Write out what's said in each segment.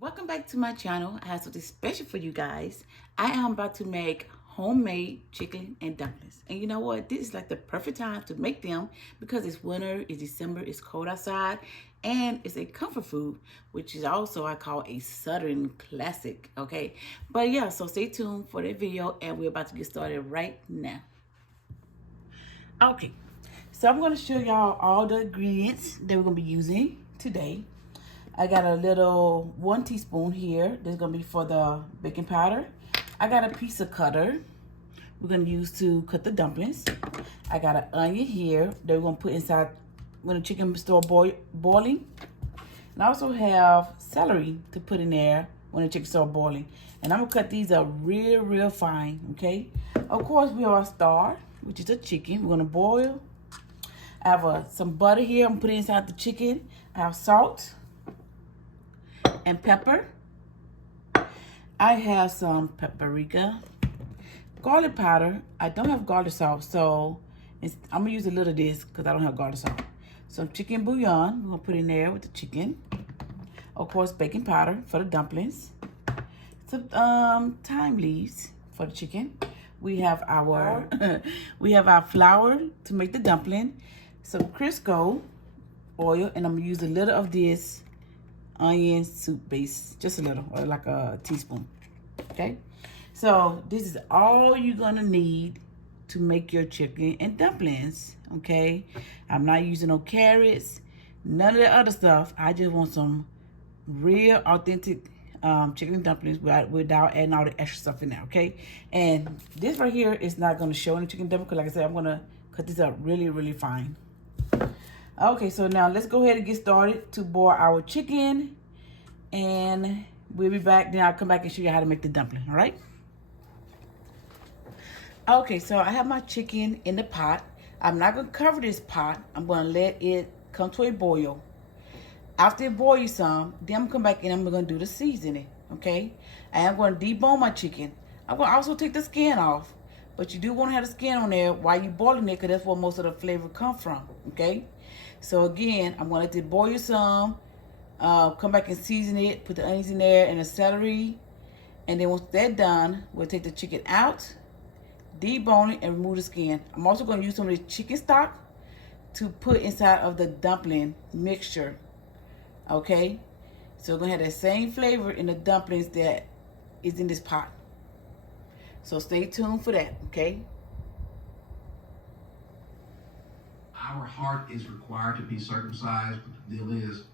Welcome back to my channel. I have something special for you guys. I am about to make homemade chicken and dumplings. And you know what? This is like the perfect time to make them because it's winter, it's December, it's cold outside, and it's a comfort food, which is also I call a Southern classic, okay? But yeah, so stay tuned for the video and we're about to get started right now. Okay, so I'm gonna show y'all all the ingredients that we're gonna be using today. I got a little 1 teaspoon here. That's gonna be for the baking powder. I got a pizza cutter we're gonna use to cut the dumplings. I got an onion here that we're gonna put inside when the chicken start boiling. And I also have celery to put in there when the chicken start boiling. And I'm gonna cut these up real fine, okay? Of course, we have our star, which is the chicken. We're gonna boil. I have some butter here. I'm putting inside the chicken. I have salt and pepper. I have some paprika, garlic powder. I don't have garlic salt, so I'm gonna use a little of this because I don't have garlic salt. Some chicken bouillon, we're gonna put in there with the chicken. Of course, baking powder for the dumplings. Some thyme leaves for the chicken. We have our flour to make the dumpling. Some Crisco oil, and I'm gonna use a little of this onion soup base, just a little, or like a teaspoon. Okay, so this is all you're gonna need to make your chicken and dumplings. Okay, I'm not using no carrots, none of the other stuff. I just want some real authentic chicken and dumplings without adding all the extra stuff in there. Okay, and this right here is not gonna show in the chicken dumpling because, like I said, I'm gonna cut this up really fine. Okay, so now let's go ahead and get started to boil our chicken, and we'll be back. Then I'll come back and show you how to make the dumpling, all right? Okay, so I have my chicken in the pot. I'm not gonna cover this pot. I'm gonna let it come to a boil. After it boils some, then I'm gonna come back and I'm gonna do the seasoning, okay? And I'm gonna debone my chicken. I'm gonna also take the skin off, but you do wanna have the skin on there while you're boiling it because that's where most of the flavor comes from, okay? So again, I'm gonna let it boil some, come back and season it, put the onions in there and the celery. And then once that's done, we'll take the chicken out, debone it, and remove the skin. I'm also gonna use some of the chicken stock to put inside of the dumpling mixture, okay? So we're gonna have that same flavor in the dumplings that is in this pot. So stay tuned for that, okay? Our heart is required to be circumcised, but the deal is,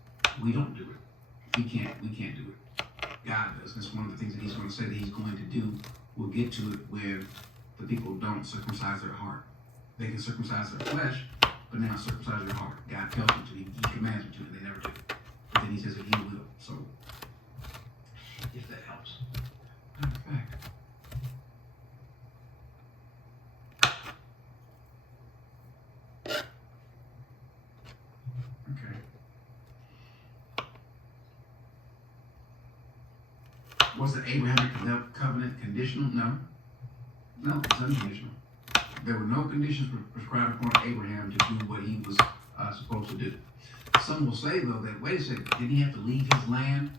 we don't do it. We can't do it. God does. That's one of the things that he's going to say that he's going to do. We'll get to it when the people don't circumcise their heart. They can circumcise their flesh, but they don't circumcise their heart. God tells them to. He commands them to, and they never do. But then he says that he will. So, if that helps. Matter of fact, okay. Was the Abrahamic covenant conditional? No. No, it's unconditional. There were no conditions prescribed upon Abraham to do what he was supposed to do. Some will say, though, that, wait a second, did he have to leave his land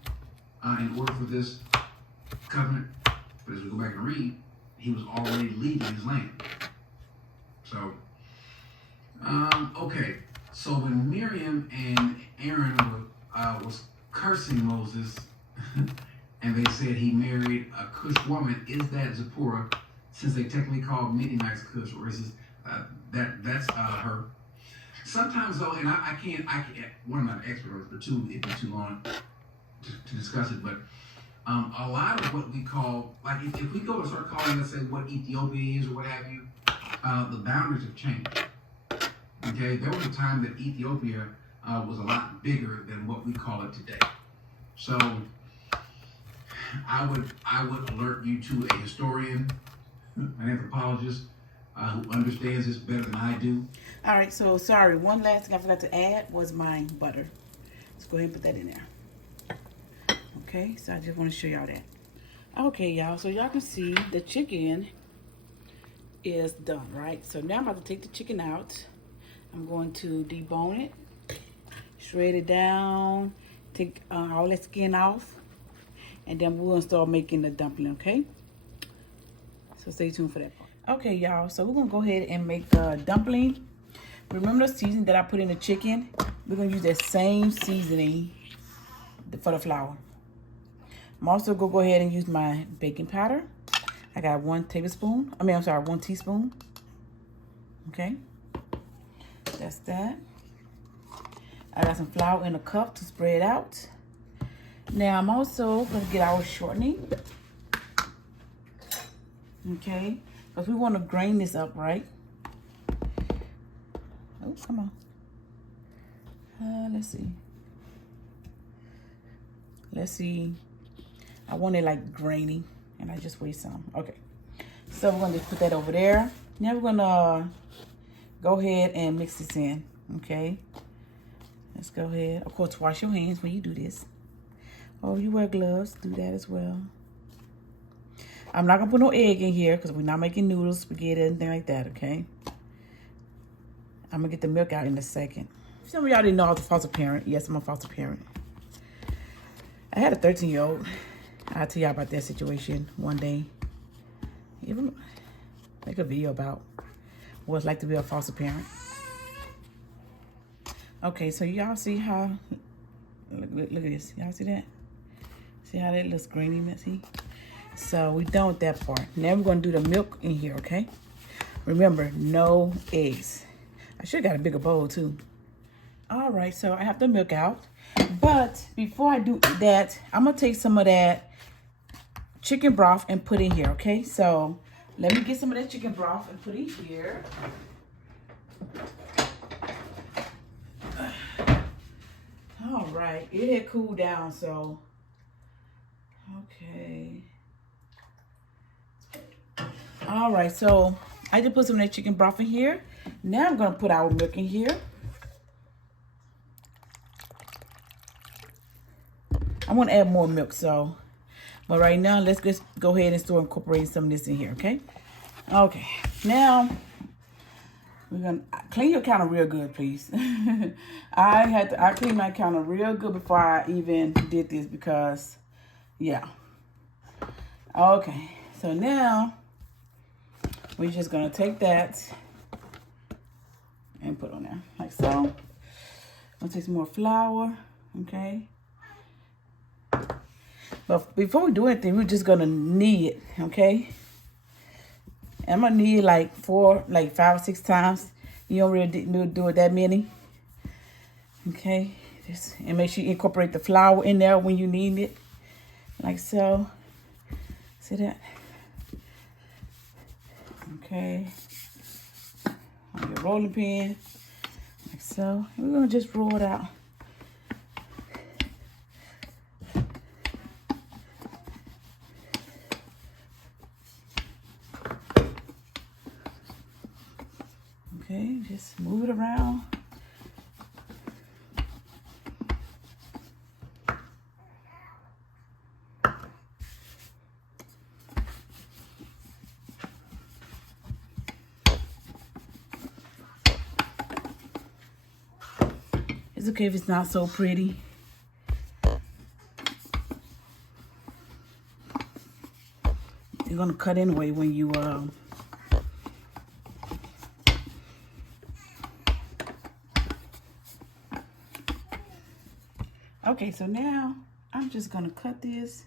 in order for this covenant? But as we go back and read, he was already leaving his land. So, okay. So when Miriam and Aaron was cursing Moses, and they said he married a Cush woman, is that Zipporah, since they technically called Midianites Cush, or is this, that's her? Sometimes though, and I can't, one, I'm not an expert on it, but two, it'd be too long to discuss it, but a lot of what we call, like if we go and start calling, let's say, what Ethiopia is or what have you, the boundaries have changed. Okay, there was a time that Ethiopia was a lot bigger than what we call it today. So I would alert you to a historian, an anthropologist who understands this better than I do. All right, so sorry, one last thing I forgot to add was my butter. Let's go ahead and put that in there. Okay, so I just want to show y'all that. Okay, y'all, so y'all can see the chicken is done, right? So now I'm about to take the chicken out. I'm going to debone it, shred it down, take all that skin off. And then we're gonna start making the dumpling, okay? So stay tuned for that part. Okay, y'all, so we're gonna go ahead and make the dumpling. Remember the seasoning that I put in the chicken? We're gonna use that same seasoning for the flour. I'm also gonna go ahead and use my baking powder. I got 1 tablespoon. I'm sorry, 1 teaspoon. Okay, that's that. I got some flour in a cup to spread out. Now I'm also gonna get our shortening. Okay, because we want to grain this up, right? Oh, come on. Let's see. Let's see. I want it like grainy, and I just waste some. Okay, so we're gonna just put that over there. Now we're gonna go ahead and mix this in. Okay, let's go ahead. Of course, wash your hands when you do this. Oh, you wear gloves, do that as well. I'm not gonna put no egg in here because we're not making noodles, spaghetti, anything like that, okay? I'm gonna get the milk out in a second. Some of y'all didn't know I was a foster parent. Yes, I'm a foster parent. I had a 13-year-old. I'll tell y'all about that situation one day. Even make a video about what it's like to be a foster parent. Okay, so y'all see how, look at this. Y'all see that? See how that looks grainy, messy? So we're done with that part. Now we're gonna do the milk in here, okay? Remember, no eggs. I should have got a bigger bowl too. All right, so I have the milk out. But before I do that, I'm gonna take some of that chicken broth and put in here, okay? So let me get some of that chicken broth and put in here. All right, it had cooled down, so okay. All right, so I just put some of that chicken broth in here. Now I'm gonna put our milk in here. I'm gonna add more milk, so, but right now let's just go ahead and start incorporating some of this in here, okay? Okay, now we're gonna clean your counter real good, please. I cleaned my counter real good before I even did this because, yeah. Okay, so now we're just gonna take that and put on there like so. I'm gonna take some more flour, okay? But before we do anything, we're just gonna knead it, okay? I'm gonna knead it like 5 or 6 times. You don't really do it that many, okay? And make sure you incorporate the flour in there when you knead it, like so. See that? Okay. On your rolling pin, like so. We're gonna just roll it out. Okay, just move it around. It's okay if it's not so pretty. You're gonna cut anyway when you Okay, so now I'm just gonna cut this.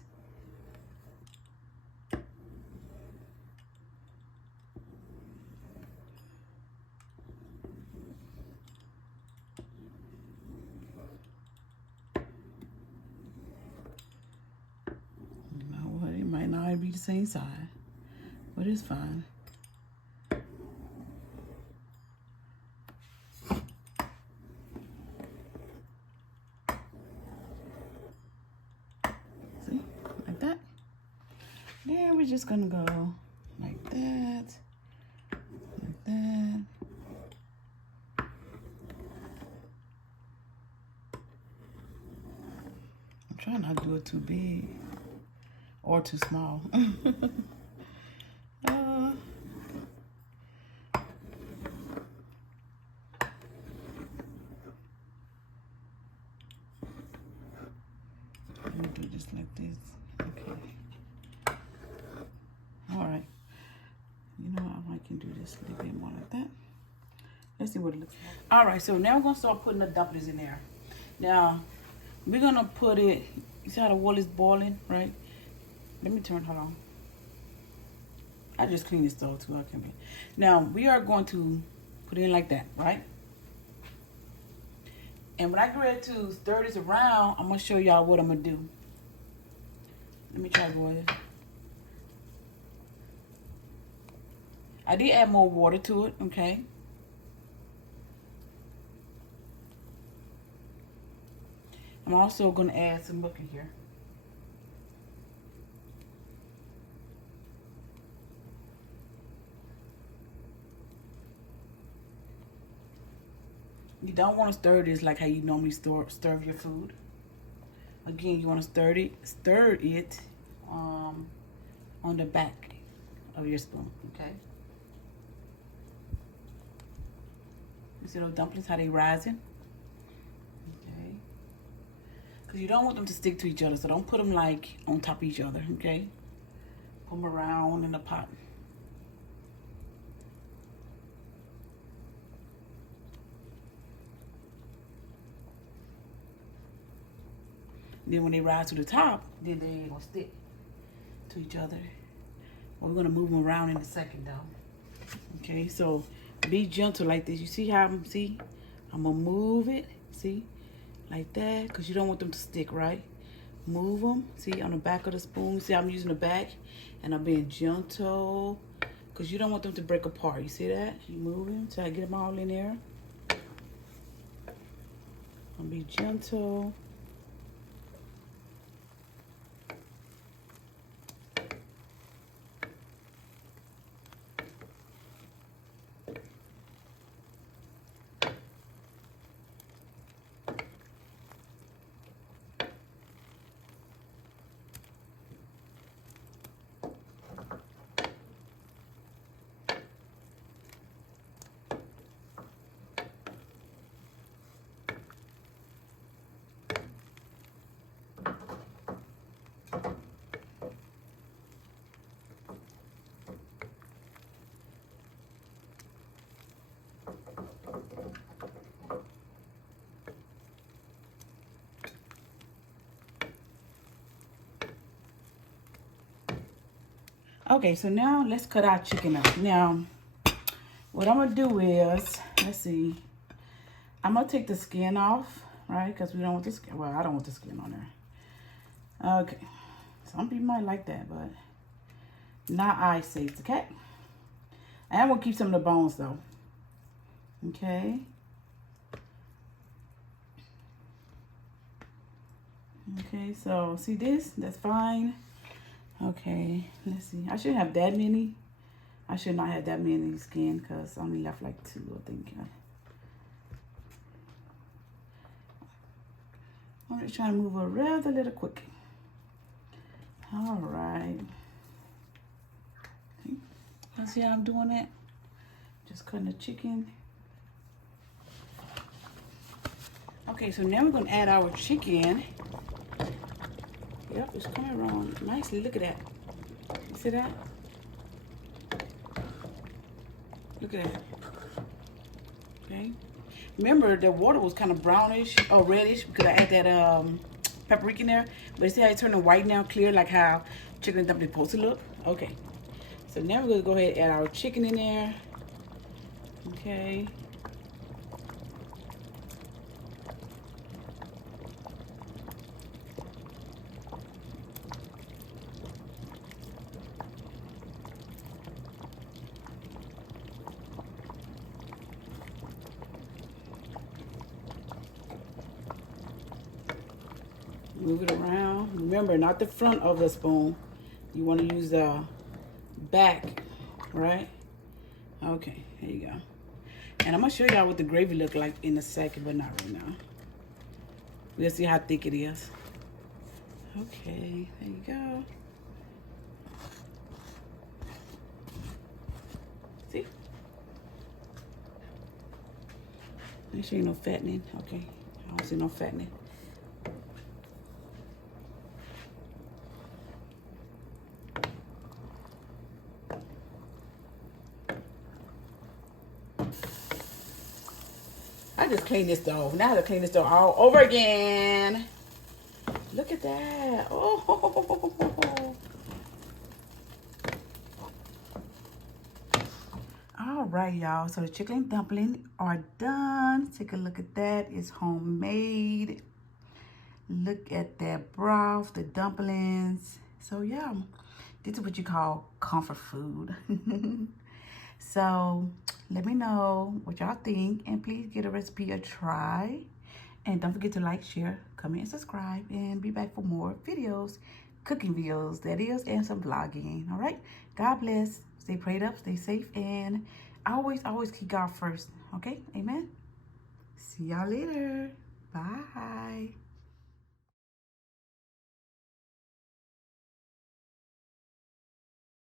You know what? It might not be the same size, but it's fine. See, like that. Then we're just gonna go like that, like that. I'm trying not to do it too big or too small. Let me do just like this. Okay. All right. You know what? I can do this a little bit more like that. Let's see what it looks like. All right, so now we're gonna start putting the dumplings in there. Now, we're gonna put it, you see how the water is boiling, right? Let me turn, hold on. I just cleaned the stove too, I can be. Now, we are going to put it in like that, right? And when I get ready to stir this around, I'm gonna show y'all what I'm gonna do. Let me try to boil it. I did add more water to it, okay? I'm also gonna add some milk in here. You don't want to stir this like how you normally stir your food. Again, you want to stir it on the back of your spoon, okay? You see those dumplings, how they rising? Okay. Because you don't want them to stick to each other, so don't put them like on top of each other, okay? Put them around in the pot. Then when they rise to the top, then they ain't gonna stick to each other. Well, we're gonna move them around in a second though. Okay, so be gentle like this. You see how I'm gonna move it, see, like that, because you don't want them to stick, right? Move them, see, on the back of the spoon. See, I'm using the back, and I'm being gentle, because you don't want them to break apart. You see that? You move them, so I get them all in there. I'm gonna be gentle. Okay, so now let's cut our chicken up. Now, what I'm gonna do is, let's see, I'm gonna take the skin off, right? Because we don't want the skin, well, I don't want the skin on there. Okay, some people might like that, but not I say, okay? I am gonna keep some of the bones though, okay? Okay, so see this, that's fine. Okay, let's see. I shouldn't have that many. I should not have that many skin because I only left like 2, I think. I'm just trying to move it rather a little quick. All right. Okay. You see how I'm doing that? Just cutting the chicken. Okay, so now we're gonna add our chicken. Yep, it's coming around nicely. Look at that. You see that? Look at that. Okay. Remember, the water was kind of brownish or reddish because I added that paprika in there. But see how it's turning white now, clear, like how chicken and dumpling supposed to look? Okay. So now we're going to go ahead and add our chicken in there. Okay. Move it around. Remember, not the front of the spoon. You want to use the back, right? Okay, there you go. And I'm going to show y'all what the gravy look like in a second, but not right now. We'll see how thick it is. Okay, there you go. See? Make sure you no fattening. Okay, I don't see no fattening. just cleaned this stove. Now I have to clean this stove all over again. Look at that. Oh. All right, y'all. So the chicken dumplings are done. Take a look at that. It's homemade. Look at that broth, the dumplings. So yeah, this is what you call comfort food. So let me know what y'all think, and please give the recipe a try. And don't forget to like, share, comment, and subscribe, and be back for more videos, cooking videos, that is, and some vlogging. All right. God bless. Stay prayed up, stay safe, and always keep God first. Okay. Amen. See y'all later. Bye.